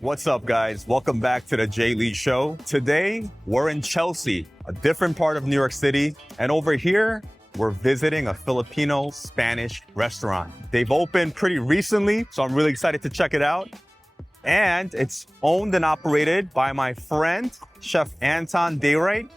What's up, guys? Welcome back to the Jae Lee Show. Today, we're in Chelsea, a different part of New York City. And over here, we're visiting a Filipino Spanish restaurant. They've opened pretty recently, so I'm really excited to check it out. And it's owned and operated by my friend, Chef Anton Dayrit.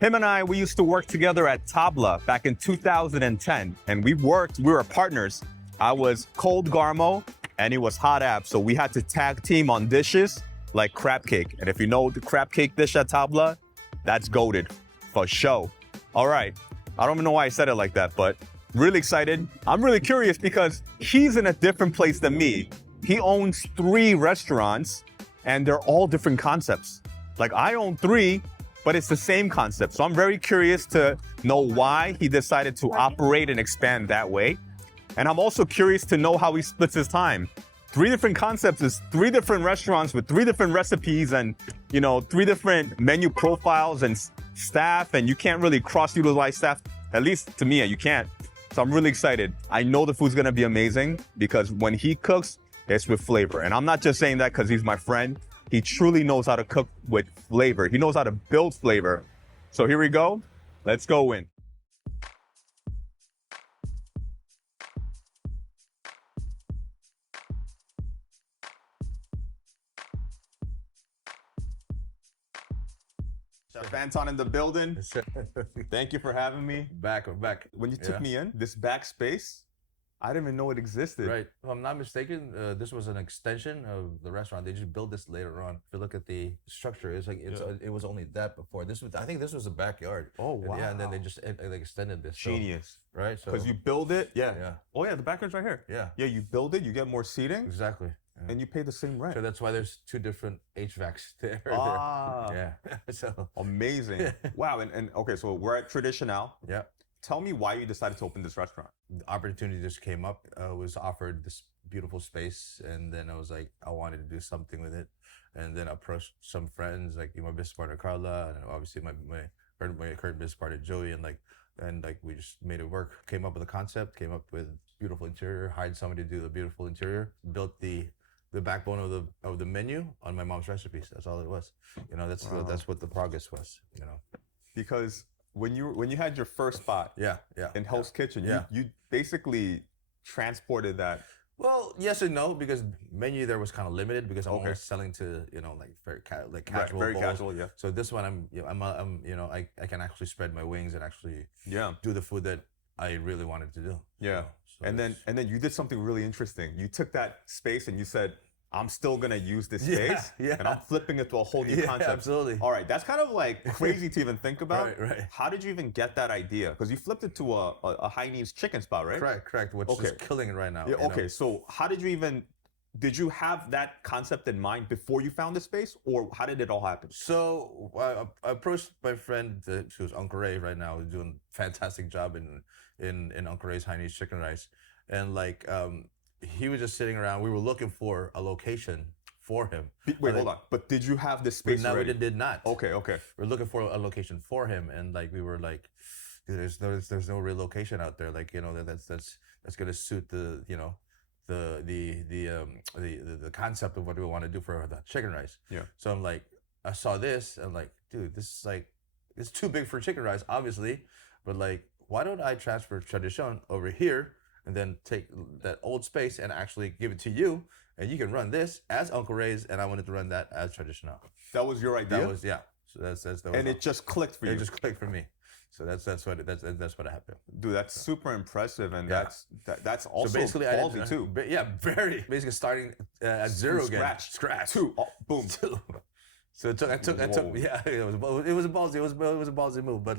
Him and I, we used to work together at Tabla back in 2010. And we were partners. I was cold garmo and he was hot ab. So we had to tag team on dishes like crab cake. And if you know the crab cake dish at Tabla, that's goated for show. All right. I don't even know why I said it like that, but really excited. I'm really curious because he's in a different place than me. He owns 3 restaurants and they're all different concepts. Like I own 3, but it's the same concept. So I'm very curious to know why he decided to operate and expand that way. And I'm also curious to know how he splits his time. 3 different concepts is 3 different restaurants with 3 different recipes and, 3 different menu profiles and staff. And you can't really cross-utilize staff. At least to me, you can't. So I'm really excited. I know the food's gonna be amazing because when he cooks, it's with flavor. And I'm not just saying that because he's my friend. He truly knows how to cook with flavor. He knows how to build flavor. So here we go. Let's go in. Chef Anton in the building. Thank you for having me. We're back. When you took me in, this back space, I didn't even know it existed. Right. If I'm not mistaken, this was an extension of the restaurant. They just built this later on. If you look at the structure, it was only that before. I think this was a backyard. Oh, wow. And then they just extended this. Genius. So, right. So because you build it. Yeah. Yeah. Oh yeah, the backyard's right here. Yeah. Yeah, you build it, you get more seating. Exactly. Yeah. And you pay the same rent. So that's why there's 2 different HVACs there. Ah. Yeah. So amazing. Wow. And okay, so we're at Tradicionale. yeah. Tell me why you decided to open this restaurant. The opportunity just came up. I was offered this beautiful space, and then I was like, I wanted to do something with it, and then I approached some friends, like my business partner Carla, and obviously my current business partner Joey, and we just made it work. Came up with a concept, came up with beautiful interior, hired somebody to do a beautiful interior, built the backbone of the menu on my mom's recipes. That's all it was. That's what the progress was. Because when you had your first spot, in Hell's Kitchen, you basically transported that. Well, yes and no, because menu there was kind of limited because I'm only selling to very casual, Right, very bowls. casual, yeah. So this one I can actually spread my wings and actually do the food that I really wanted to do. Yeah. So and then you did something really interesting. You took that space and you said, I'm still gonna use this space, and I'm flipping it to a whole new concept. Absolutely. All right, that's kind of like crazy to even think about. Right. How did you even get that idea? Because you flipped it to a Chinese chicken spot, right? Correct. Which is killing it right now. Yeah. Okay. So how did did you have that concept in mind before you found the space, or how did it all happen? So I approached my friend, who's Uncle Ray right now, who's doing a fantastic job in Uncle Ray's Chinese chicken rice, and he was just sitting around. We were looking for a location for him. Wait, hold on. But did you have this space already? No, we did not. Okay. We're looking for a location for him, and we were like, dude, there's no real location out there. That's gonna suit the concept of what we want to do for the chicken rice. Yeah. So I'm like, I saw this. I'm like, dude, this is it's too big for chicken rice, obviously, but why don't I transfer Tradisyon over here? And then take that old space and actually give it to you, and you can run this as Uncle Ray's, and I wanted to run that as Tradicionale. That was your idea. That was So that's and it just clicked for you. It just clicked for me. So that's what happened. Dude, that's super impressive, and that's also so basically ballsy too. Very basically starting at zero again. Scratch. 2. Oh, boom. 2. So it took it was a ballsy move, but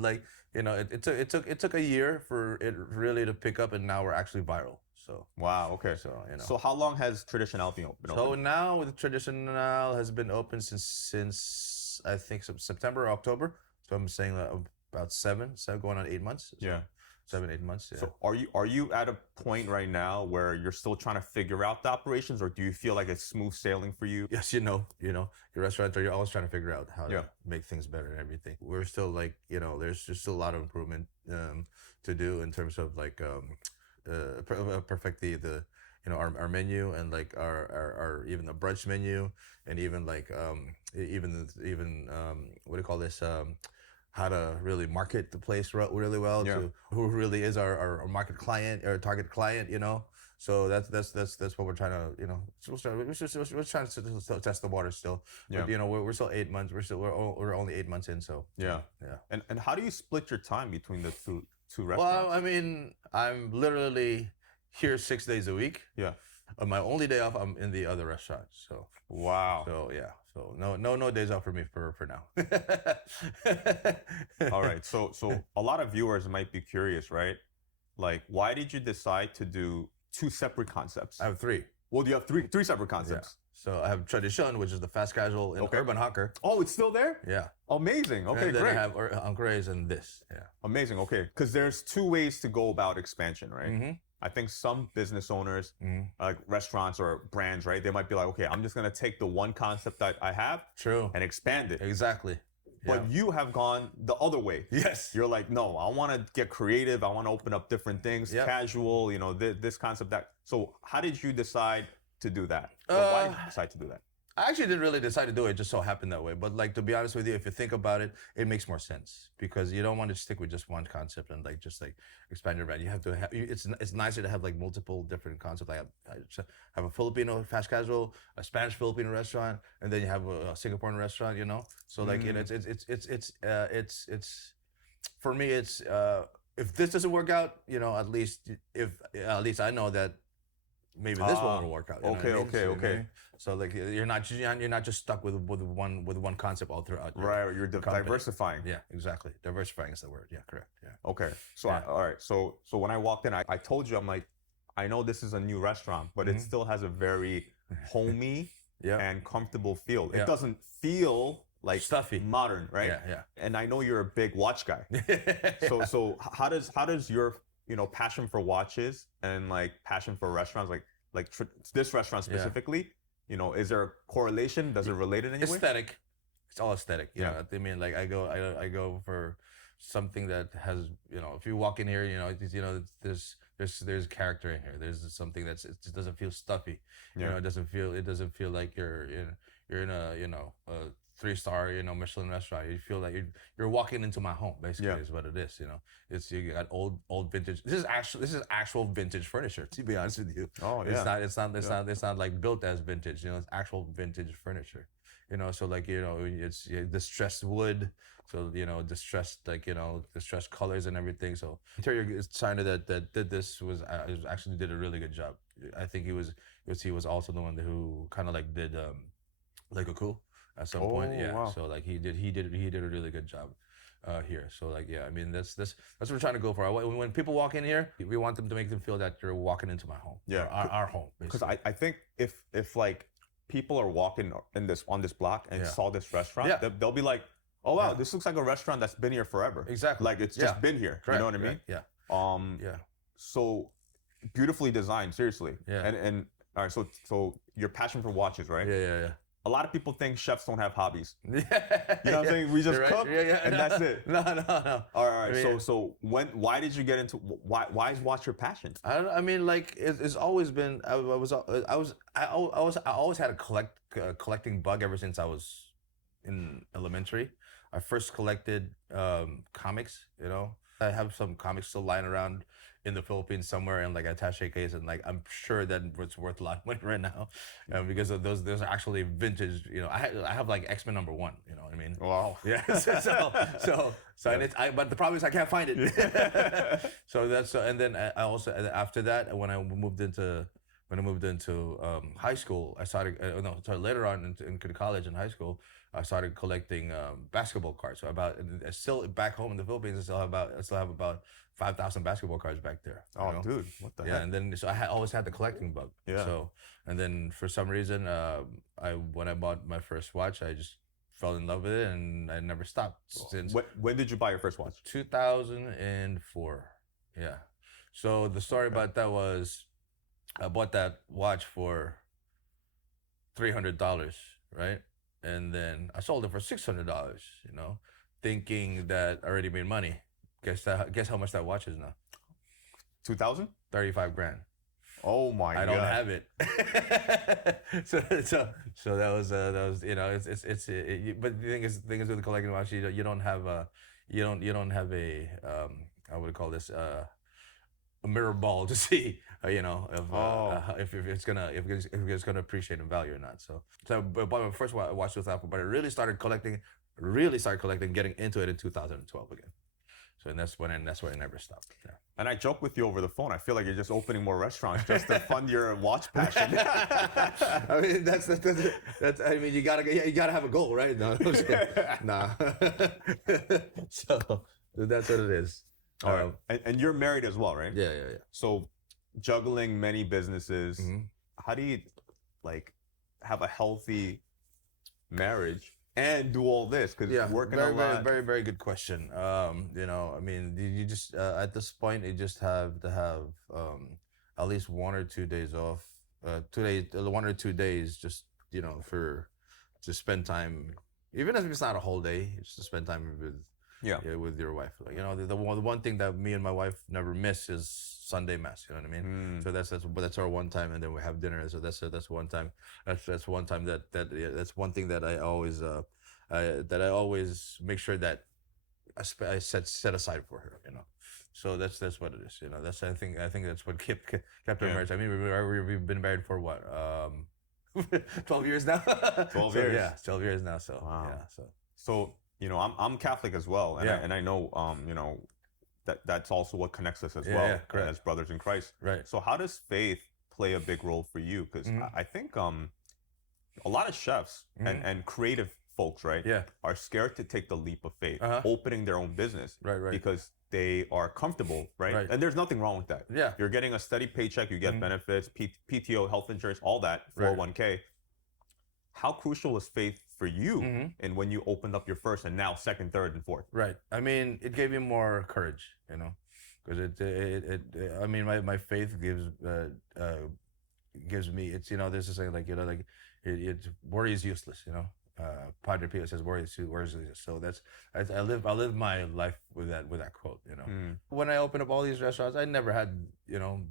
it took a year for it really to pick up, and now we're actually viral. So wow, okay. So how long has Tradicionale been open? So now the Tradicionale has been open since I think September or October. So I'm saying about 7 going on 8 months. So yeah. 7, 8 months. Yeah. So are you at a point right now where you're still trying to figure out the operations, or do you feel like it's smooth sailing for you? Yes, your restaurateur, you're always trying to figure out how to make things better and everything. We're still there's just still a lot of improvement to do in terms of perfect the our menu and like our even the brunch menu and even like even what do you call this how to really market the place really well to who really is our market client or target client, so that's what we're trying to, we're trying to still test the water still. But we're still 8 months, we're only 8 months in, so Yeah. And how do you split your time between the two restaurants? well, I mean, I'm literally here 6 days a week. Yeah. On my only day off, I'm in the other restaurant. So Wow. so yeah. So no days off for me for now. All right. So a lot of viewers might be curious, right? Like, why did you decide to do two separate concepts? I have three. Well, you have three separate concepts. So I have Tradisyon, which is the fast casual and urban hawker. Oh, it's still there? Yeah. Amazing. Okay, and then great. I have Encres and this. Yeah. Amazing. Okay, because there's two ways to go about expansion, right? Mm-hmm. I think some business owners, like restaurants or brands, right? They might be like, okay, I'm just gonna take the one concept that I have, True, and expand it. Exactly. But you have gone the other way. Yes. You're like, no, I want to get creative. I want to open up different things, casual, this concept, that. So how did you decide to do that? Or why did you decide to do that? I actually didn't really decide to do it. It just so happened that way. But like, to be honest with you, if you think about it, it makes more sense because you don't want to stick with just one concept and like just like expand your brand. You have to have. It's nicer to have like multiple different concepts. I have a Filipino fast casual, a Spanish Filipino restaurant, and then you have a Singaporean restaurant. So like it's for me. It's if this doesn't work out, at least I know that maybe this one will work out. Okay. So like you're not just stuck with one concept all throughout. Right, you're diversifying. Yeah, exactly. Diversifying is the word. Yeah, correct. Yeah. Okay. So all right. So when I walked in, I told you, I'm like, I know this is a new restaurant, but it still has a very homey and comfortable feel. It doesn't feel like stuffy, modern, right? Yeah. And I know you're a big watch guy. So how does your passion for watches and like passion for restaurants, like this restaurant specifically, is there a correlation? Does it relate in any way? Aesthetic. It's all aesthetic. Yeah. I mean, like I go for something that has, if you walk in here, there's character in here. There's something it just doesn't feel stuffy. It doesn't feel like you're in a a 3-star Michelin restaurant. You feel like you're walking into my home, basically. Is what it is. It's you got old vintage. This is actual vintage furniture, to be honest with you. Oh yeah. It's not like built as vintage. It's actual vintage furniture. So like it's distressed wood. So distressed colors and everything. So interior designer that did this actually did a really good job. I think he was also the one who kind of like did like a cool at some point. Yeah. Wow. So like he did a really good job here. So like I mean that's what we're trying to go for. When people walk in here, we want them to make them feel that you're walking into my home. Yeah. Our home. Because I think if like people are walking on this block and saw this restaurant, they'll be like, oh wow, this looks like a restaurant that's been here forever. Exactly. Like it's just been here. Correct. You know what I mean? Yeah. So beautifully designed, seriously. Yeah. And all right, so your passion for watches, right? Yeah. A lot of people think chefs don't have hobbies. Yeah. You know what I'm saying? We just cook and that's it. No. All right. Why did you get into why is watch your passion? I mean, like it's always been. I always had a collecting bug ever since I was in elementary. I first collected comics. I have some comics still lying around in the Philippines somewhere in like a attaché case, and like I'm sure that it's worth a lot of money right now, because of those are actually vintage. I have like X-Men #1. You know what I mean? Wow. Yeah. But the problem is I can't find it. So that's and then I also after that when I moved into high school, I started later on in college and high school, I started collecting basketball cards. So still back home in the Philippines, I still have about 5,000 basketball cards back there. Dude, what the heck? Yeah, and then so I always had the collecting bug. Yeah. So and then for some reason, when I bought my first watch, I just fell in love with it, and I never stopped since. When did you buy your first watch? 2004. Yeah. So the story about that was, I bought that watch for $300, right? And then I sold it for $600, thinking that I already made money. Guess how much that watch is now? 2,000? 35 grand. Oh my I God. don't have it. So that was you know but the thing is with collecting watches, you don't have a you don't have a I would call this a mirror ball to see you know if it's gonna appreciate in value or not. But first I watched with Apple, but I really started collecting, getting into it in 2012 again. So that's when I never stopped. Yeah. And I joke with you over the phone. I feel like you're just opening more restaurants just to fund your watch passion. I mean, that's. I mean, you gotta have a goal, right? No, nah. So that's what it is. All right. And you're married as well, right? Yeah. So juggling many businesses, how do you like have a healthy marriage and do all this? Because working a lot. Very good question. You know, I mean, you just at this point, you just have to have at least 1 or 2 days off. 1 or 2 days, just you know, to spend time, even if it's not a whole day, just to spend time with your wife. Like, you know, the one thing that me and my wife never miss is Sunday mass. You know what I mean? So that's our one time, and then we have dinner. So that's one time. That's one time that's one thing that I always make sure that I set aside for her. You know, so that's what it is. You know, I think that's what kept our marriage. I mean, we've been married for what 12 years now. 12 years. Yeah, 12 years now. So wow. Yeah. So you know, I'm Catholic as well, and Yeah. I know you know that's also what connects us as well as brothers in Christ. Right. So how does faith play a big role for you? Because I think a lot of chefs and creative folks, right, are scared to take the leap of faith, opening their own business, Right. because they are comfortable, right? And there's nothing wrong with that. Yeah. You're getting a steady paycheck, you get benefits, PTO, health insurance, all that, 401k. How crucial is faith for you and when you opened up your first and now second, third, and fourth? Right. I mean, it gave me more courage, you know, because I mean, my faith gives me, it's, you know, there's this thing like, you know, like worry is useless, you know. Padre Pio says worry is useless. So I live my life with that quote, you know. When I opened up all these restaurants, I never had, you know,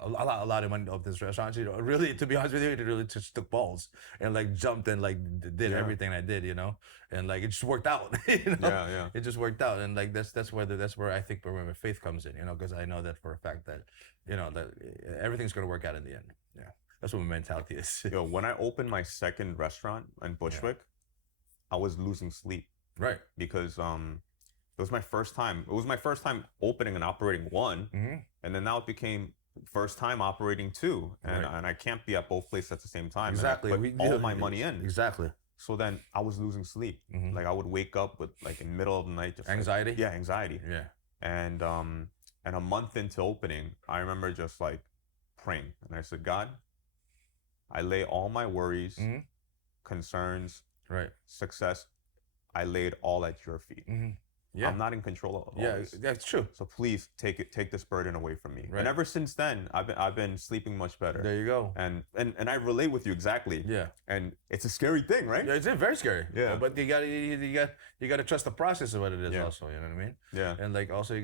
a lot of money to open this restaurants. You know, really, to be honest with you, it really just took balls and like jumped and like did everything I did, you know, and like it just worked out. You know? Yeah. It just worked out, and like that's where I think where my faith comes in, you know, because I know that for a fact that, you know, that everything's gonna work out in the end. Yeah. That's what my mentality is. Yo, when I opened my second restaurant in Bushwick, I was losing sleep. Right. Because it was my first time. It was my first time opening and operating one, and then now it became first time operating two, and I can't be at both places at the same time. Exactly. And I put all my money in. Exactly. So then I was losing sleep. Like I would wake up with like in the middle of the night, just anxiety. Like, anxiety. Yeah. And a month into opening, I remember just like praying, and I said, God, I lay all my worries, concerns, success, I laid all at your feet. Yeah. I'm not in control of all this. Yeah, that's true. So please take this burden away from me. And ever since then, I've been sleeping much better. There you go. And I relate with you exactly. Yeah. And it's a scary thing, right? Yeah, it's very scary. Yeah. But you gotta trust the process of what it is also, you know what I mean? Yeah. And like also you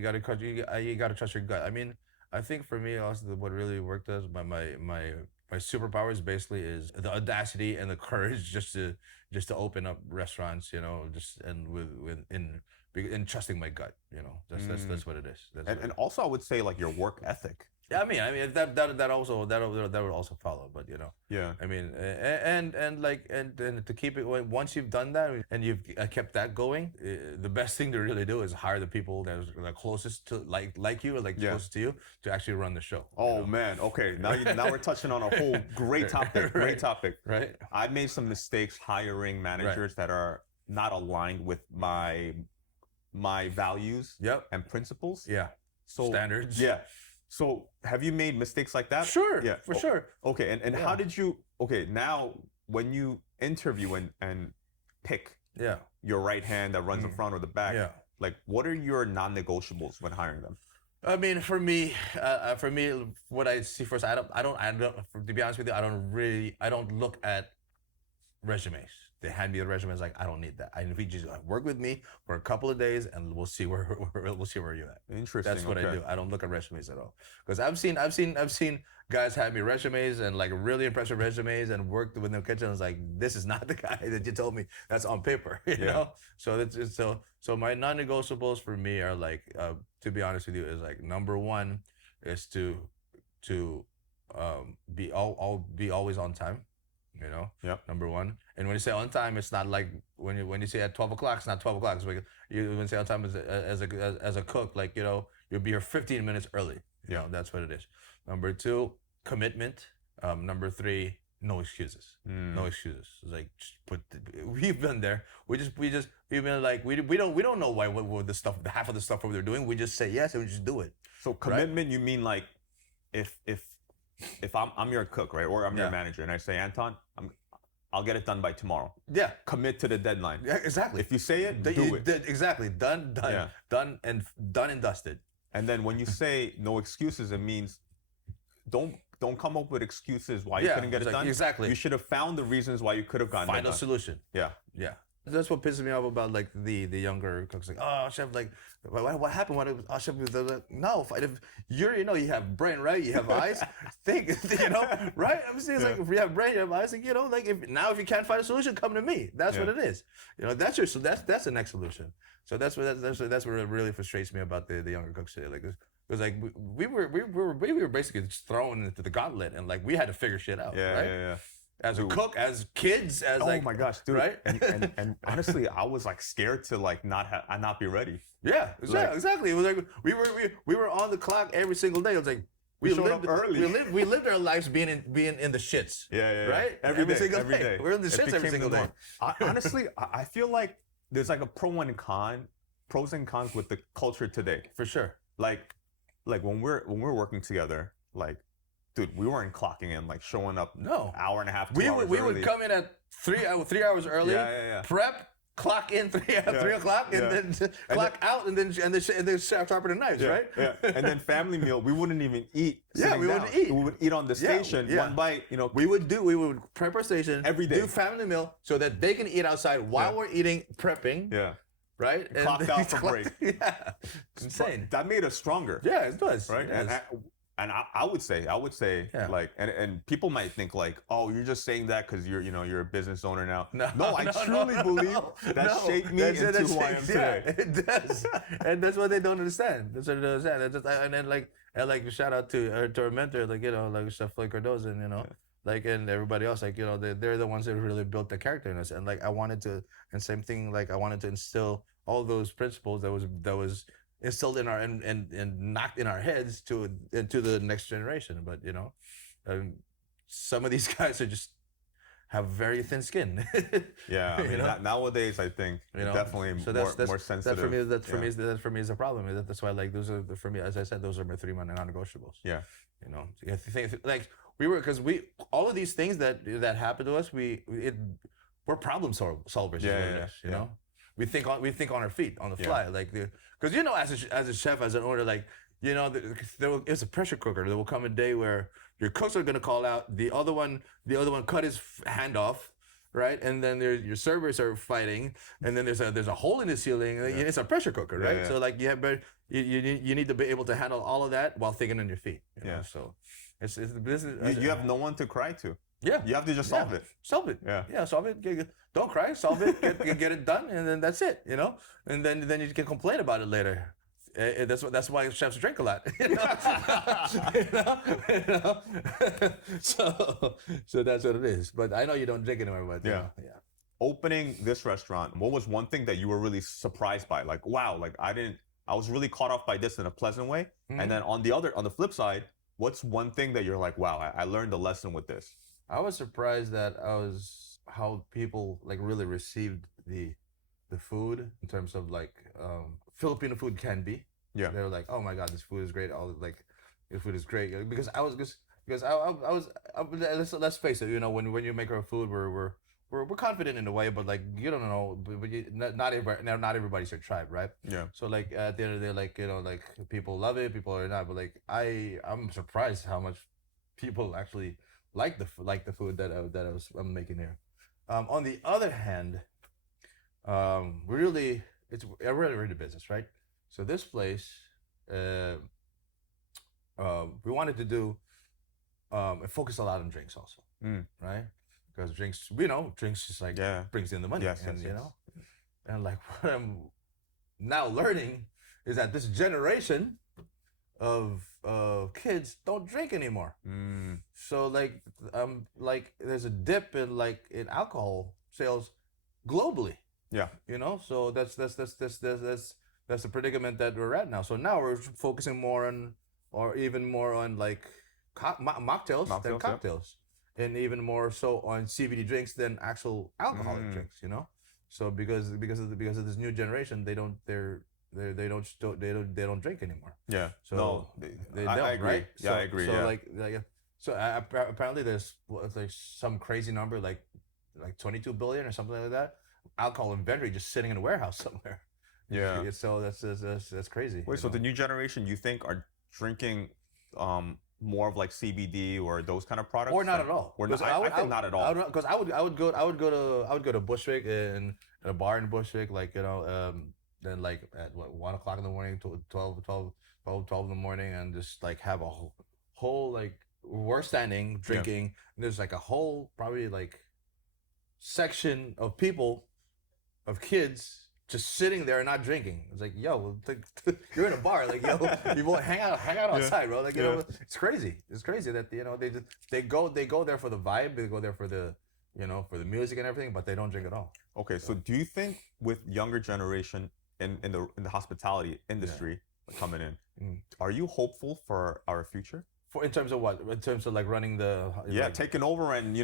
gotta trust your gut. I mean, I think for me also what really worked is my superpowers basically is the audacity and the courage just to open up restaurants, you know, just and trusting my gut, you know. That's what it is. And also I would say like your work ethic. Yeah, I mean that would also follow, but you know. Yeah. I mean, and to keep it, once you've done that and you've kept that going, the best thing to really do is hire the people that are closest to like you or closest to you to actually run the show. Oh, you know? Man, okay. Now we're touching on a whole great topic. Great topic. Right. I made some mistakes hiring managers that are not aligned with my values and principles. Yeah. So standards. Yeah. So have you made mistakes like that? Sure. Yeah. For sure. Okay. And how did you, now when you interview and pick your right hand that runs the front or the back, like what are your non-negotiables when hiring them? I mean, for me, what I see first, I don't. To be honest with you, I don't look at resumes. They hand me the resumes like I don't need that. I need you to work with me for a couple of days and we'll see where you're at. Interesting. That's what I okay. do. I don't look at resumes at all because I've seen guys have me resumes and like really impressive resumes and worked within the kitchen. I was like, this is not the guy that you told me that's on paper. You know. So so my non-negotiables for me are like to be honest with you is like number one is to be always on time. You know, number one. And when you say on time, it's not like when you say at 12 o'clock, it's not 12 o'clock. It's like when you say on time as a cook, like, you know, you'll be here 15 minutes early. You know, that's what it is. Number two, commitment. Number three, no excuses. No excuses. It's like we've been there. We've been like we don't know what the stuff, half of the stuff we're doing. We just say yes and we just do it. So commitment, right? You mean like if I'm your cook, right, or I'm your manager, and I say, Anton, I'll get it done by tomorrow. Yeah. Commit to the deadline. Yeah, exactly. If you say it, do it. Exactly. Done and dusted. And then when you say no excuses, it means don't come up with excuses why you couldn't get it done. Exactly. You should have found the reasons why you could have gotten it done. Find a solution. Yeah. Yeah. That's what pisses me off about like the younger cooks. Like, oh, chef, like, what happened? Chef, no, if you know, you have brain, right? You have eyes. Think, you know, right? I'm saying, like, if you have brain, you have eyes. Like, you know, like, if you can't find a solution, come to me. That's what it is. You know, that's the next solution. So that's what really frustrates me about the younger cooks today. Like, because like we were basically just thrown into the gauntlet, and like we had to figure shit out. Right? Yeah. As a cook, as kids, as oh my gosh, dude! Right? And honestly, I was like scared to like not be ready. Yeah, exactly. It was like we were on the clock every single day. It was like we showed up early. We lived our lives being in the shits. Yeah. Right? Every single day. We're in the shits every single day. Honestly, I feel like there's like a pros and cons with the culture today. For sure. Like when we're working together, like, dude, we weren't clocking in, like showing up hour and a half, 2 hours early. We would come in at 3 hours early, prep, clock in 3 o'clock, and then clock out, and then sharpen the knives, right? Yeah. And then family meal, we wouldn't even eat. We wouldn't eat. We would eat on the station, one bite. You know, we would prep our station every day, do family meal so that they can eat outside while we're eating, prepping. Yeah. Right? Clocked out for break. Yeah. It's insane. That made us stronger. Yeah, it does. Right? And I would say, like, and people might think like, oh, you're just saying that because you're a business owner now. No, I truly believe that shaped me into who I am today. Yeah, it does. And that's what they don't understand. That's what they don't understand. And then shout out to our mentor, like, you know, like Chef Floyd Cardoza, and, you know, like, and everybody else, like, you know, they're the ones that really built the character in us. And like, I wanted to, and same thing, like, I wanted to instill all those principles that was instilled in our and knocked in our heads into the next generation. But, you know, some of these guys are just have very thin skin. Yeah, I mean, nowadays I think, you know, definitely more sensitive. That for me is a problem. That's why, like, those are for me, as I said, those are my 3 non-negotiables. Yeah, you know, if you think like because all of these things that happen to us, we're problem solvers. You know. We think on our feet, on the fly, like, because, you know, as a chef, as an owner, like, you know, it's a pressure cooker. There will come a day where your cooks are gonna call out, the other one cut his hand off, right? And then your servers are fighting, and then there's a hole in the ceiling. It's a pressure cooker, right? So like you need to be able to handle all of that while thinking on your feet. You know? So you have no one to cry to. Yeah, you have to just solve it. Solve it. Yeah, solve it. Don't cry. Solve it. Get it done, and then that's it. You know, and then you can complain about it later. That's why chefs drink a lot. You know? You know? So that's what it is. But I know you don't drink anymore. But yeah. Opening this restaurant, what was one thing that you were really surprised by? Like, wow, like I was really caught off by this in a pleasant way. Mm-hmm. And then on the flip side, what's one thing that you're like, wow, I learned a lesson with this? I was surprised that how people like really received the food in terms of like Filipino food can be. Yeah, they were like, oh my god, this food is great. This food is great because I was let's face it, you know, when you make our food, we're confident in a way, but like you don't know, but not everybody's your tribe, right? Yeah. So like at the end of the day, like, you know, like people love it, people are not, but like I'm surprised how much people actually like the food that I'm making here. On the other hand, really, it's we're in the business, right? So this place, uh, we wanted to do focus a lot on drinks also, right? Because drinks, drinks just like Yeah. brings in the money, Yes, and yes, yes. and like what I'm now learning is that this generation of kids don't drink anymore. So like there's a dip in alcohol sales globally. Yeah. So that's the predicament that we're at now. So now we're focusing more on, or even more on like mocktails than Mocktails, yeah. cocktails, and even more so on CBD drinks than actual alcoholic drinks. So because of this new generation, they don't drink anymore. Yeah. So No, they I don't, agree. right? Yeah, I agree. So Yeah. apparently there's like some crazy number like 22 billion or something like that alcohol inventory just sitting in a warehouse somewhere. Yeah. So that's crazy. Wait, so the new generation you think are drinking more of like CBD or those kind of products? Or not at all? Or not, I think not at all. Because I would go to Bushwick and a bar in Bushwick, like then like at 1 o'clock in the morning to 12 in the morning, and just like have a whole like we're standing drinking. And there's like a whole probably like section of people, of kids just sitting there and not drinking. It's like, yo, you're in a bar, like, yo, you want hang out outside, bro. Like, it's crazy. It's crazy that they go there for the vibe, they go there for the for the music and everything, but they don't drink at all. Okay, so do you think with younger generation in the hospitality industry coming in, are you hopeful for our future? In terms of what? In terms of like running the taking over and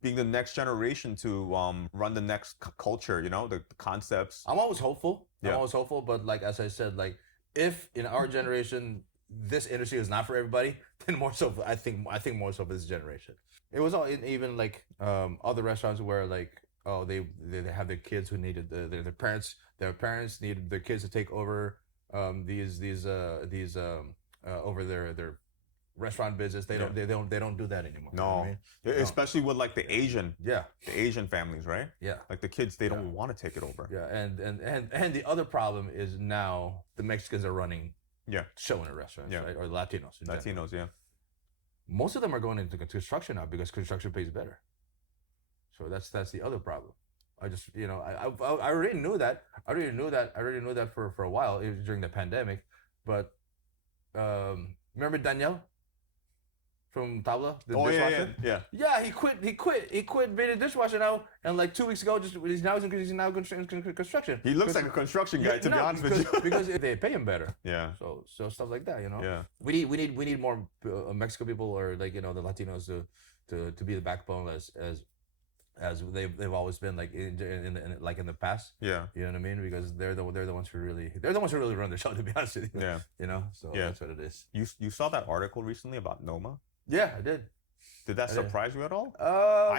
being the next generation to run the next culture, the concepts. I'm always hopeful. Yeah. I'm always hopeful, but like as I said, like if in our generation this industry is not for everybody, then more so I think more so for this generation. It was all even like other restaurants where like they have their kids who needed their parents needed their kids to take over these over their restaurant business. They don't do that anymore. No, you know what I mean? Especially with like the Asian families, right? Yeah, like the kids, they don't want to take it over. Yeah, and the other problem is now the Mexicans are running show in the restaurants, right? Or Latinos. Latinos, yeah. Most of them are going into construction now because construction pays better. So that's the other problem. I just I already knew that. I already knew that for a while during the pandemic, but remember Daniel from Tabla, the dishwasher? Yeah, he quit being a dishwasher now, and like 2 weeks ago, he's now in construction. He looks like a construction guy, to be honest with you. Because they pay him better. Yeah. So stuff like that, Yeah. We need more Mexican people, or like the Latinos to be the backbone as they've always been, like in the past. Yeah. You know what I mean? Because they're the ones who really run the show, to be honest with you. Yeah. So that's what it is. You saw that article recently about Noma? Yeah, I did. Did that surprise you at all? No,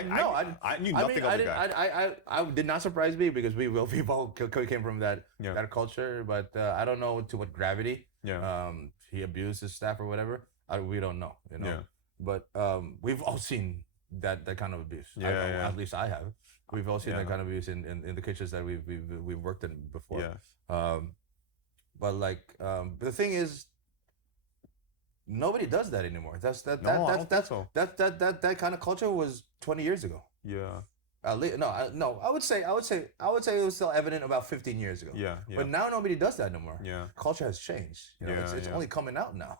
I knew nothing of the guy. I did not surprise me because we all came from that culture, but I don't know to what gravity. Yeah. He abused his staff or whatever. We don't know. Yeah. But we've all seen that kind of abuse. Yeah. At least I have. We've all seen that kind of abuse in the kitchens that we've worked in before. Yeah. But like the thing is, nobody does that anymore. That kind of culture was 20 years ago. Yeah. I would say it was still evident about 15 years ago. Yeah. But now nobody does that no more. Yeah. Culture has changed. It's only coming out now.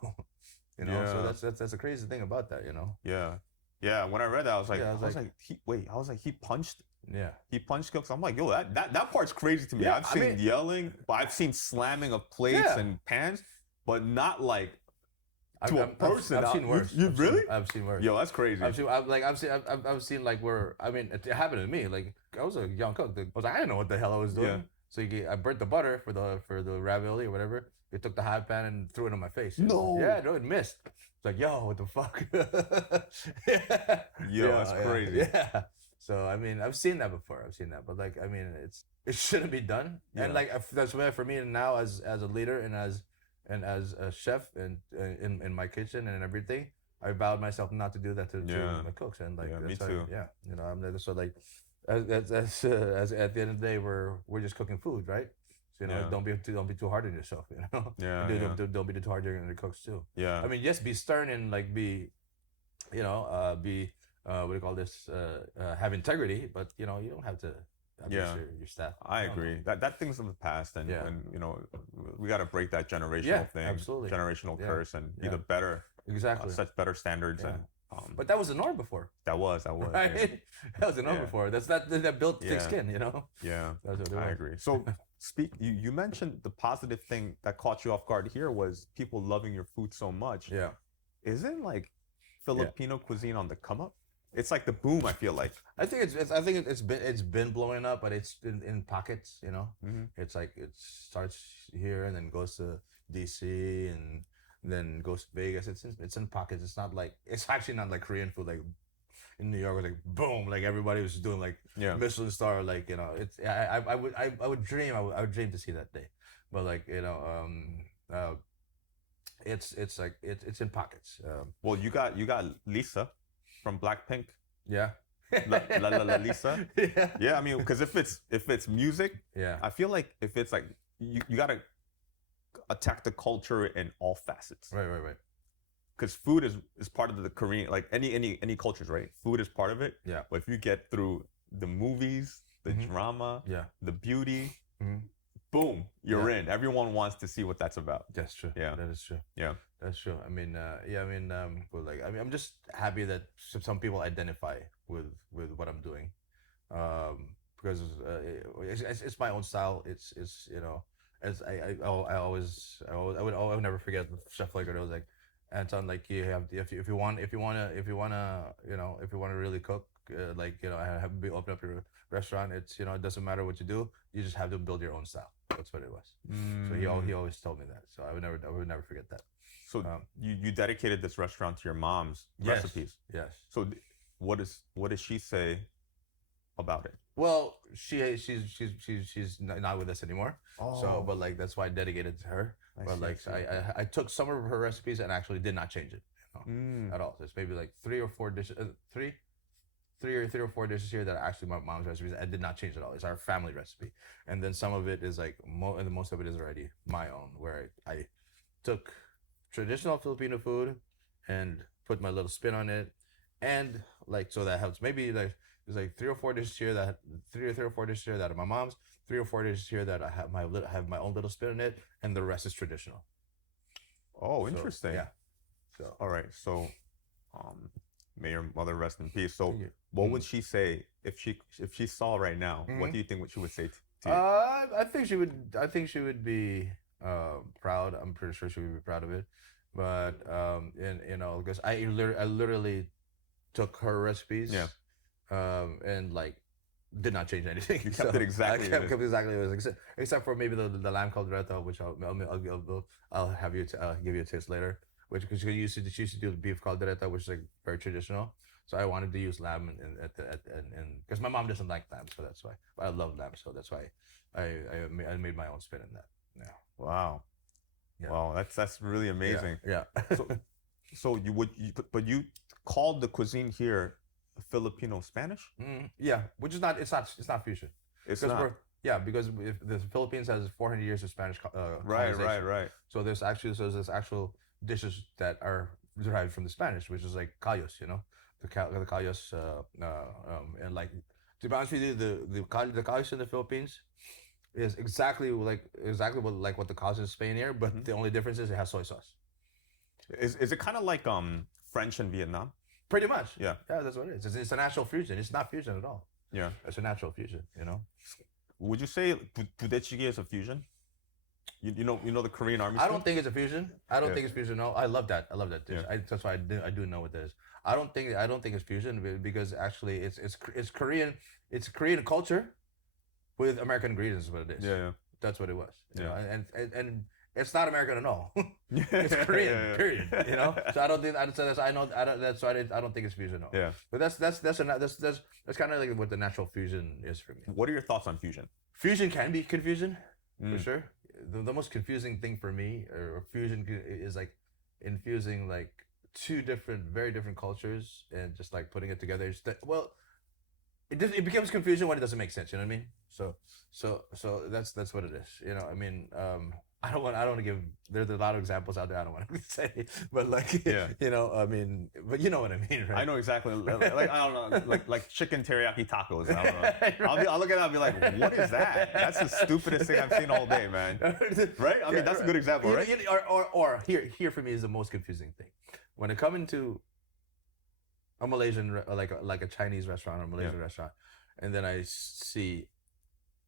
So that's the crazy thing about that. Yeah. Yeah. When I read that, I was like, he punched. Yeah. He punched cooks. I'm like, yo, that part's crazy to me. Yeah, I've seen yelling, but I've seen slamming of plates and pans, but not like to a person. I've seen worse. I've seen worse. Yo, that's crazy. I've seen like where, I mean, it happened to me. Like I was a young cook. I was like, I didn't know what the hell I was doing. Yeah. So I burnt the butter for the ravioli or whatever. They took the hot pan and threw it in my face. No. Yeah, no, it missed. It's like, yo, what the fuck? Yo, that's crazy. Yeah. So I mean, I've seen that before. But like, I mean, it shouldn't be done. And like that's why for me now as a leader and as a chef and in my kitchen and everything, I vowed myself not to do that to my cooks. And like, me too. Yeah, so like, as at the end of the day, we're just cooking food, right? So Yeah. don't be too hard on yourself, Yeah, And yeah. don't be too hard on your cooks too. Yeah. I mean, yes, be stern and like be what do you call this? Have integrity, but you don't have to abuse Yeah. your staff. I I don't know. agree. That thing's in the past, and Yeah. we got to break that Yeah, generational thing, absolutely. generational Yeah, curse, and be yeah, the better, exactly. set better standards, Yeah. and But that was the norm before, that was right? yeah. That was the norm Yeah. before. That built thick Yeah. skin. Yeah, That's what it I was. agree. So you mentioned the positive thing that caught you off guard here was people loving your food so much. Yeah. Isn't like Filipino cuisine on the come up? It's like the boom, I feel like. I think it's been blowing up, but it's in pockets. Mhm. It's like it starts here and then goes to DC and then goes to Vegas. It's in pockets. It's actually not like Korean food like in New York, like boom, like everybody was doing like Yeah. Michelin star, like it's I would dream I would dream to see that day, but like it's like it's in pockets. Well, you got Lisa from Blackpink. Yeah. La Lisa. Yeah. Yeah, I mean, because if it's music, Yeah. I feel like if it's like you gotta attack the culture in all facets. Right. Because food is part of the Korean, like any cultures, right? Food is part of it. Yeah. But if you get through the movies, the Mhm. drama, Yeah. the beauty, Mhm. boom, you're in. Everyone wants to see what that's about. That's true. Yeah. That is true. Yeah. That's true. I mean, but like, I mean, I'm just happy that some people identify with what I'm doing, because it's my own style. It's as I would never forget Chef Flaker. It was like, Anton, like you have if you want if you want to really cook, open up your restaurant. It doesn't matter what you do. You just have to build your own style. That's what it was. So he always told me that. So I would never forget that. So you dedicated this restaurant to your mom's Yes. recipes. Yes. So what does she say about it? Well, she's not with us anymore. So, but like that's why I dedicated it to her. But like I took some of her recipes and actually did not change it, at all. So it's maybe like three or four dishes here that are actually my mom's recipes. I did not change it at all. It's our family recipe, and then some of it is like and most of it is already my own, where I took traditional Filipino food and put my little spin on it, and like so that helps. Maybe like there's like three or four dishes here that are my mom's, 3 or 4 dishes here that I have my own little spin on it, and the rest is traditional. Oh, So, interesting. yeah. So All right. So, may your mother rest in peace. So, Thank you. what would she say if she saw right now? What do you think she would say to you? I think she would. I think she would be proud. I'm pretty sure she would be proud of it. But because I literally took her recipes. Yeah. And like did not change anything. You kept it exactly. I kept exactly as it was, except for maybe the lamb caldereta, which I'll have you give you a taste later. Which because she used to do the beef caldereta, which is like very traditional. So I wanted to use lamb and because my mom doesn't like lamb, so that's why. But I love lamb, so that's why I made my own spin in that. Yeah. Wow. Yeah. Wow. That's really amazing. Yeah. So but you called the cuisine here Filipino Spanish? Yeah, which is not. It's not fusion. It's not. Because if the Philippines has 400 years of Spanish colonization. Right. So there's actual dishes that are derived from the Spanish, which is like callos, the callos, and like to be honest with you, the callos in the Philippines is exactly what the callos in Spain here, but the only difference is it has soy sauce. Is it kind of like French in Vietnam? Pretty much. Yeah. Yeah, that's what it is. It's a natural fusion. It's not fusion at all. Yeah. It's a natural fusion. Would you say Pudechige is a fusion? You know the Korean army. I don't think it's a fusion. I don't Yeah. think it's fusion. No, I love that. I love that dish. Yeah. That's why I do know what that is. I don't think it's fusion because actually it's Korean. It's Korean culture with American ingredients. Is what it is. Yeah. That's what it was. Yeah. And it's not American at all. Yeah. It's Korean. Yeah. Period. So I don't think that's why I don't think it's fusion. No. Yeah. But that's kind of like what the natural fusion is for me. What are your thoughts on fusion? Fusion can be confusion, for sure. The most confusing thing for me, or fusion, is like infusing like two very different cultures and just like putting it together. it becomes confusion when it doesn't make sense. You know what I mean? So that's what it is. You know, I mean, I don't want to give. There's a lot of examples out there. I don't want to say, but like, Yeah. you know, I mean, but you know what I mean, right? I know exactly. Like I don't know, like chicken teriyaki tacos. I don't know. I'll look at it. I'll be like, what is that? That's the stupidest thing I've seen all day, man. Right? I mean, that's a good example, right? Or here for me is the most confusing thing when it comes into a Malaysian like a Chinese restaurant or Malaysian restaurant, and then I see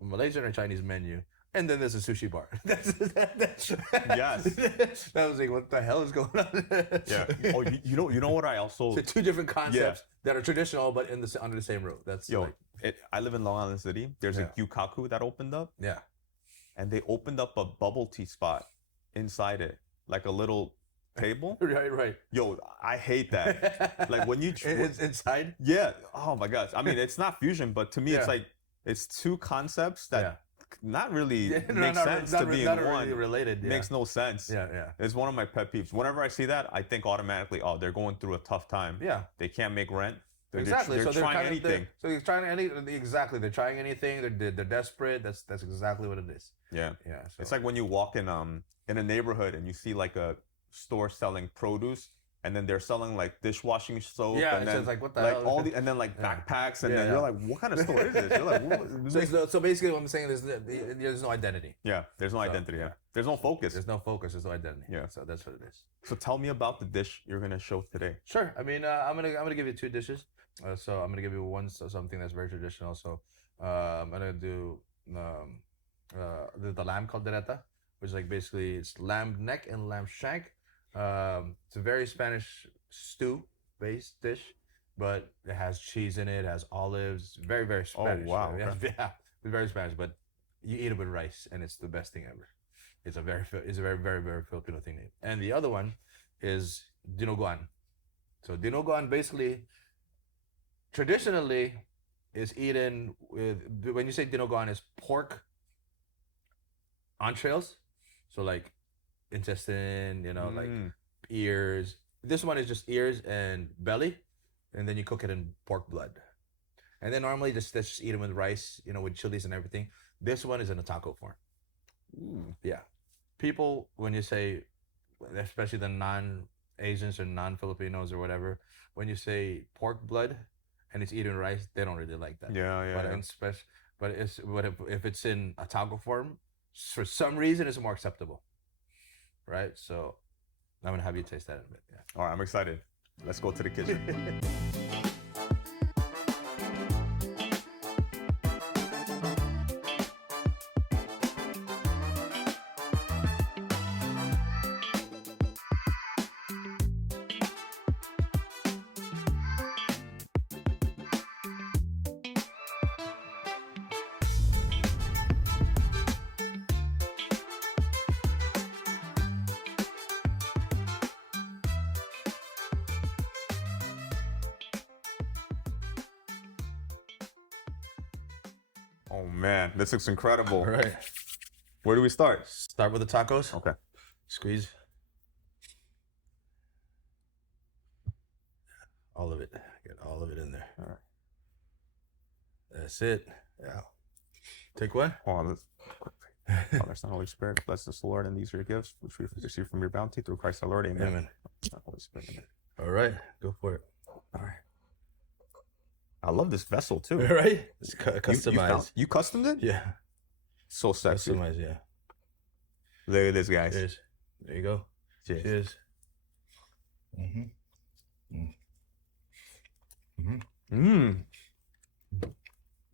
a Malaysian or Chinese menu, and then there's a sushi bar. Yes. That was like, what the hell is going on? Yeah. Oh, you know what I also. So two different concepts that are traditional, but under the same roof. That's I live in Long Island City. There's a Gyukaku that opened up. Yeah. And they opened up a bubble tea spot inside it, like a little table. Right. Yo, I hate that. Like when you it's inside. Yeah. Oh my gosh. I mean, it's not fusion, but to me, it's like it's two concepts that not really make sense to be in one. Really related. Yeah. Makes no sense. Yeah. It's one of my pet peeves. Whenever I see that, I think automatically, oh, they're going through a tough time. Yeah. They can't make rent. Exactly. They're trying anything. So they're trying anything. Exactly. They're trying anything. They're desperate. That's exactly what it is. Yeah. Yeah. So. It's like when you walk in a neighborhood and you see like a store selling produce, and then they're selling like dishwashing soap, and then like what the like hell? all the and then like backpacks, and then you're like, what kind of store is this? You're like, so basically, what I'm saying is there's no identity. Yeah, there's no identity. Yeah, there's no focus. There's no focus. There's no identity. Yeah, so that's what it is. So tell me about the dish you're gonna show today. Sure. I mean, I'm gonna give you two dishes. So I'm gonna give you one something that's very traditional. So I'm gonna do the lamb caldereta, which is like basically it's lamb neck and lamb shank. It's a very Spanish stew-based dish, but it has cheese in it. It has olives. Very, very Spanish. Oh wow! Okay. Yeah, it's very Spanish. But you eat it with rice, and it's the best thing ever. It's a very, very, very Filipino thing. And the other one is dinuguan. So dinuguan basically, traditionally, is eaten with. When you say dinuguan, is pork entrails. So like intestine, like ears. This one is just ears and belly, and then you cook it in pork blood. And then normally just eat them with rice, with chilies and everything. This one is in a taco form. Ooh. Yeah. People, when you say, especially the non-Asians or non-Filipinos or whatever, when you say pork blood and it's eaten rice, they don't really like that. But if it's in a taco form, for some reason it's more acceptable. Right? So I'm going to have you taste that in a bit. Yeah. All right, I'm excited. Let's go to the kitchen. Oh man, this looks incredible. All right. Where do we start? Start with the tacos. Okay. Squeeze. All of it. Get all of it in there. All right. That's it. Yeah. Take one. Hold on. Father, Son, Holy Spirit, bless this, Lord, and these are your gifts, which we receive from your bounty through Christ our Lord. Amen. Amen. Holy Spirit, amen. All right. Go for it. All right. I love this vessel too. All right. It's customized. You customed it? Yeah. So sexy. Customized, yeah. Look at this, guys. Cheers. There you go. Cheers. Cheers. Mm-hmm. Mmm.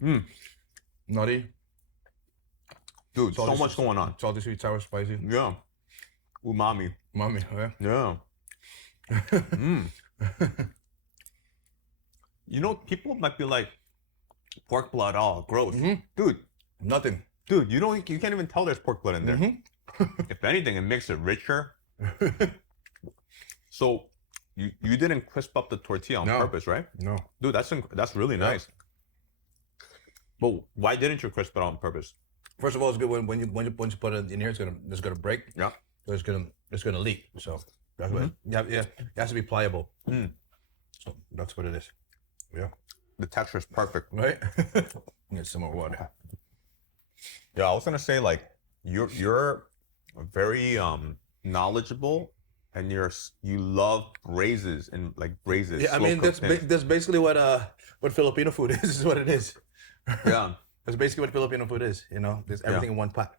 Mmm. Nutty. Dude, Salty, so much going on. Salty, sweet, sour, spicy. Yeah. Umami. Mommy, okay? Yeah. Mmm. People might be like, pork blood, oh, gross. Mm-hmm. Dude. Nothing. Dude, you can't even tell there's pork blood in there. Mm-hmm. If anything, it makes it richer. So, you didn't crisp up the tortilla on purpose, right? No. Dude, that's really nice. But why didn't you crisp it on purpose? First of all, it's good when you put it in here, it's gonna break. Yeah. It's gonna leak. So that's what. Yeah. It has to be pliable. Mm. So that's what it is. Yeah. The texture is perfect. Right? Get some more water. Yeah, I was gonna say like you're very knowledgeable, and you love braises and like braises. Yeah, I slow mean cooked things. that's basically what Filipino food is. Is what it is. Yeah, That's basically what Filipino food is. You know, there's everything in one pot.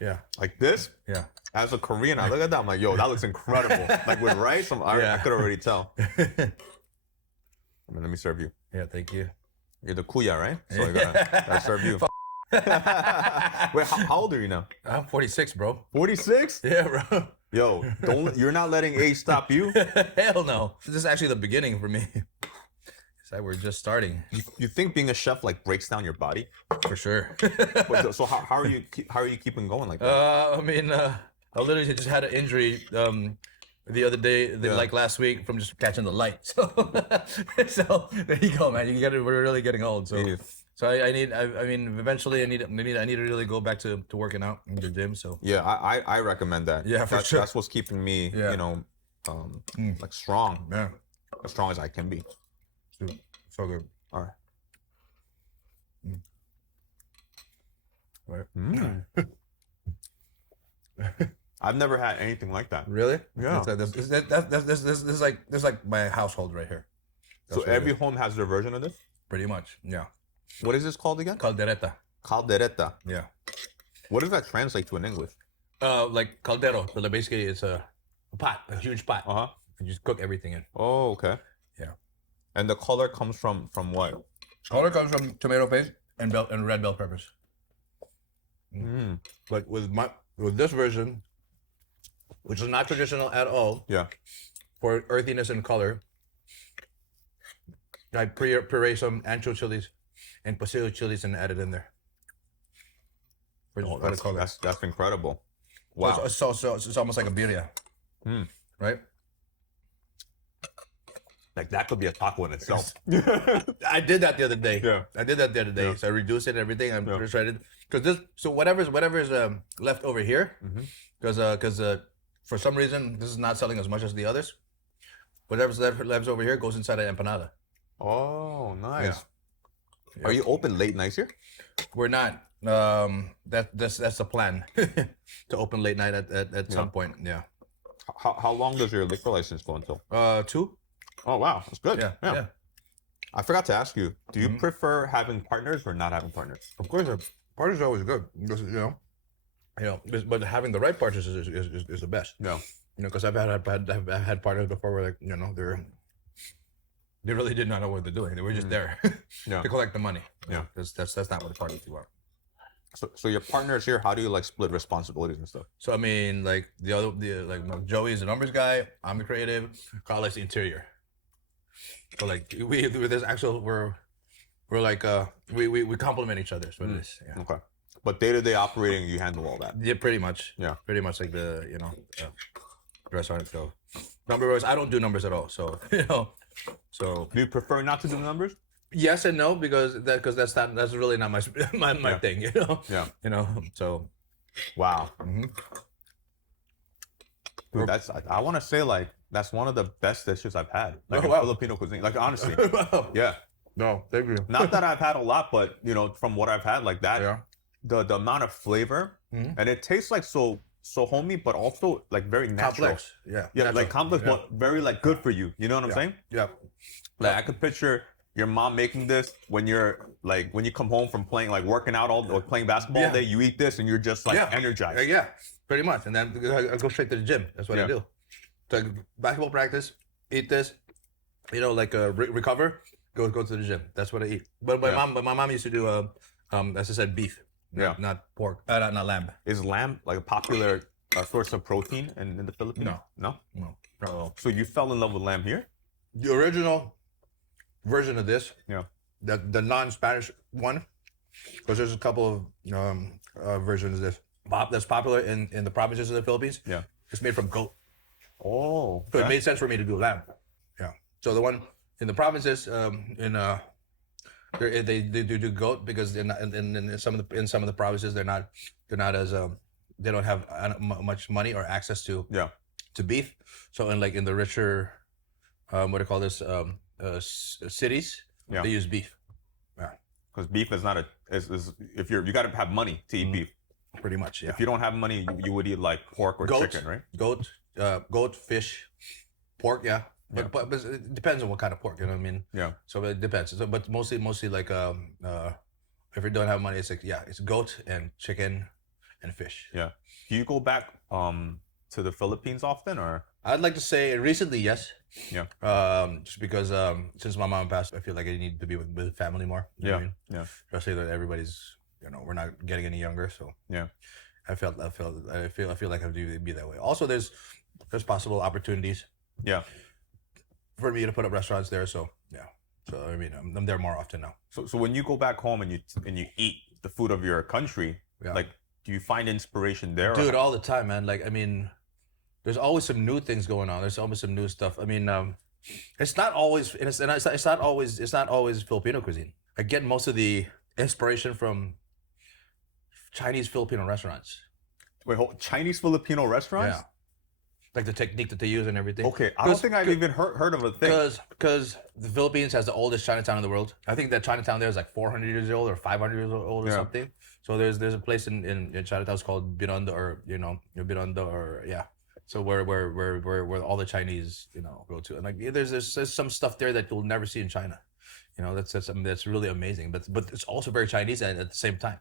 Yeah. like this. Yeah. As a Korean, I look at that. I'm like, yo, that looks incredible. Like with rice, I could already tell. I mean, let me serve you. Yeah. Thank you. You're the kuya, right? So I gotta serve you. Wait, how old are you now? I'm 46, bro. 46? Yeah, bro. Yo, you're not letting age stop you? Hell no. This is actually the beginning for me. So we're just starting. You think being a chef like breaks down your body? For sure. So how are you keeping going like that? I mean, I literally just had an injury the other day, like last week, from just catching the light. So, so there you go, man. We're really getting old. So, Yeah. so I mean, eventually I need to really go back to working out in the gym. So Yeah, I recommend that. Yeah, for sure. That's what's keeping me, Yeah. you know, like strong, yeah, as strong as I can be. dude, so good. All right. Right. Mm. I've never had anything like that. Really? Yeah. This is like my household right here. So That's what it every is. home has their version of this? Pretty much. Yeah. What is this called again? Caldereta. Caldereta. Yeah. What does that translate to in English? Like caldero. So basically it's a pot, a huge pot. Uh-huh. You just cook everything in. Oh, okay. Yeah. And the color comes from what? Color comes from tomato paste and red bell peppers. Mm. But with this version, which is not traditional at all, Yeah. for earthiness and color, I puree some ancho chilies and pasilla chilies and add it in there. Oh, For the color. that's incredible. Wow. Wow. So it's almost like a birria, Mm. right? Like that could be a taco in itself. I did that the other day. Yeah. I did that the other day. Yeah. So I reduced it and everything. I'm Yeah. just ready because this. So whatever's left over here, Mhm. because for some reason this is not selling as much as the others. Whatever's left over here goes inside an empanada. Oh, nice. Yeah. Are you open late nights here? We're not. That's the plan to open late night at some point. Yeah. How long does your liquor license go until? 2. Oh wow, that's good. Yeah. I forgot to ask you. Do you prefer having partners or not having partners? Of course, partners are always good. Because, but having the right partners is the best. Yeah. You know, because I've had partners before where, like, they really did not know what they're doing. They were just there Yeah. to collect the money. Yeah. That's not what the parties are. So your partners here, how do you like split responsibilities and stuff? So I mean, like Joey's the numbers guy. I'm the creative. Carla's the interior. So like we're like we complement each other. Is what it is. Yeah. Okay. But day-to-day operating, you handle all that. Yeah, pretty much. Yeah. Pretty much like the restaurant. So numbers, I don't do numbers at all. So so Do you prefer not to do numbers? yes and no, because that's really not my Yeah. thing. Yeah. So Wow. mhm. Dude, I want to say like that's one of the best dishes I've had. Like Oh, in wow. Filipino cuisine. Like honestly. Wow. Yeah. No, thank you. Not that I've had a lot, but from what I've had, like that, Yeah. the amount of flavor, Mhm. and it tastes like so homey, but also like very natural. Complex. Yeah. Yeah, Natural. like complex, Yeah. but very like good for you. You know what I'm saying? Yeah. Like I could picture your mom making this when you come home from playing, like working out or playing basketball all Yeah. day. You eat this and you're just like Yeah. energized. Yeah, pretty much. And then I go straight to the gym. That's what I Yeah. do. So basketball practice, eat this, recover, go to the gym. That's what I eat. But my mom used to do as I said, beef. Not pork. Not lamb. Is lamb like a popular source of protein in the Philippines? No. No. No, not at all. So you fell in love with lamb here? The original version of this, Yeah. the non-Spanish one, because there's a couple of versions of this. That's popular in the provinces of the Philippines. Yeah. It's made from goat. Oh. So it okay. made sense for me to do lamb. Yeah. So the one in the provinces, they do goat because they're not in some of the provinces they're not as they don't have much money or access to Yeah. beef. So in the richer what do you call this cities, Yeah. They use beef. Yeah, Because beef is not is if you got to have money to eat beef. pretty much. Yeah. If you don't have money, you would eat like pork or Goat. chicken, right? Goat, fish, pork. Yeah. Yeah. But it depends on what kind of pork. You know what I mean? Yeah. So it depends. So, but mostly like if you don't have money, it's like it's goat and chicken and fish. Yeah. Do you go back to the Philippines often, or? I'd like to say recently, yes. Yeah. Just because since my mom passed, I feel like I need to be with family more. You know what I mean? Yeah. Especially that everybody's, we're not getting any younger, so Yeah. I feel like I have to be that way. Also, there's possible opportunities. Yeah. For me to put up restaurants there, so yeah. So I mean, I'm there more often now. So when you go back home and you eat the food of your country, Yeah. like, do you find inspiration there? Dude, all the time, man. Like, I mean, there's always some new things going on. There's always some new stuff. I mean, it's not always it's not always Filipino cuisine. I get most of the inspiration from Chinese Filipino restaurants. Wait, Chinese Filipino restaurants? Yeah. Like the technique that they use and everything. Okay, I don't think I've even heard of a thing. Because the Philippines has the oldest Chinatown in the world. I think that Chinatown there is like 400 years old or 500 years old or something. So there's a place in Chinatown it's called Binondo or Binondo or yeah. So where all the Chinese go to, and like there's some stuff there that you'll never see in China. That's really amazing. But it's also very Chinese at the same time.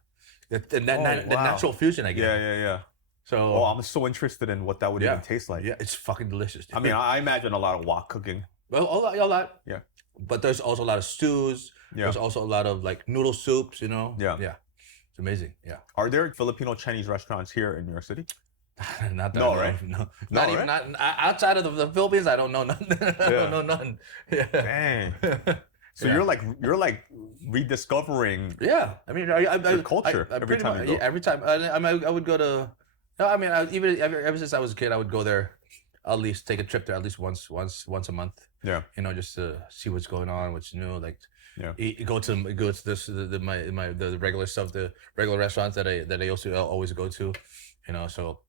The natural fusion, I guess. Yeah. So I'm so interested in what that would even taste like. Yeah, it's fucking delicious. I mean, I imagine a lot of wok cooking. Well, a lot. Yeah. But there's also a lot of stews. Yeah. There's also a lot of like noodle soups, Yeah. Yeah. It's amazing. Yeah. Are there Filipino Chinese restaurants here in New York City? Not that. No, right? No. Not even. right? Not outside of the Philippines. I don't know none. I don't know none. Yeah. Dang. So Yeah. you're like rediscovering Yeah. I mean, I the culture every time you go. Every time. I would go to. No, I mean, even ever since I was a kid, I would go there. At least take a trip there at least once a month. Yeah. Just to see what's going on, what's new. Like, Yeah. go to this the regular stuff, the regular restaurants that I also always go to. So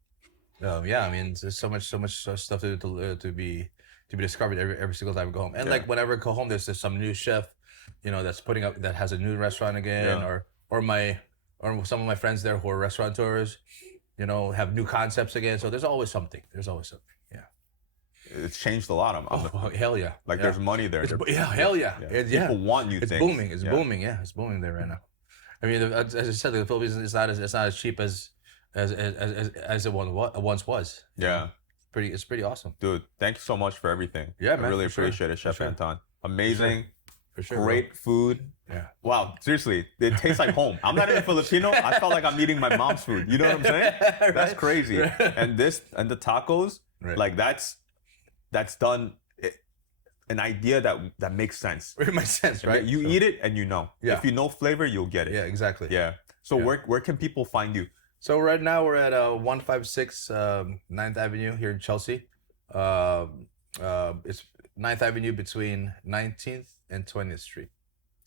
yeah, I mean, there's so much stuff to be discovered every single time I go home. And like whenever I go home, there's some new chef, that's putting up that has a new restaurant again, Yeah. or some of my friends there who are restaurateurs, have new concepts again. So there's always something. Yeah. It's changed a lot. Oh, hell yeah. Like Yeah. there's money there. Hell yeah. People want new It's things. booming. It's booming. Yeah, it's booming there right now. I mean, as I said, the Philippines is not as cheap as it once was. Yeah. It's pretty awesome. Dude, thank you so much for everything. Yeah, I man, really for sure. appreciate it, For Chef sure. Anton. Amazing. For sure. Great food. Yeah. Wow, seriously, it tastes like home. I'm not even Filipino. I felt like I'm eating my mom's food. You know what I'm saying? That's Right. crazy. Right. And the tacos, Right. like that's done. An idea that makes sense. It makes sense, right? You So- eat it and you know. Yeah. If you know flavor, you'll get it. Yeah, exactly. Yeah. So Yeah. where can people find you? So right now we're at 156 9th Avenue here in Chelsea. It's 9th Avenue between 19th and 20th Street.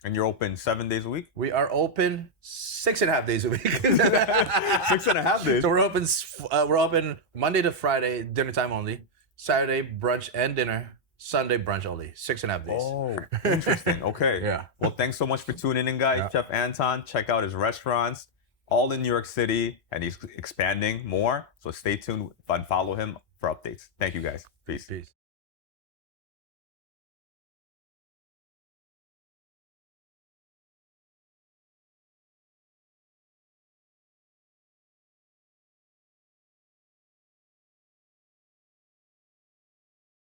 And you're open 7 days a week? We are open 6.5 days a week. 6.5 days. So we're open Monday to Friday, dinner time only. Saturday brunch and dinner. Sunday brunch only. 6.5 days. Oh, interesting. Okay. Yeah. Well, thanks so much for tuning in, guys. Yeah. Chef Anton, check out his restaurants, all in New York City, and he's expanding more. So stay tuned and follow him for updates. Thank you, guys. Peace. Peace.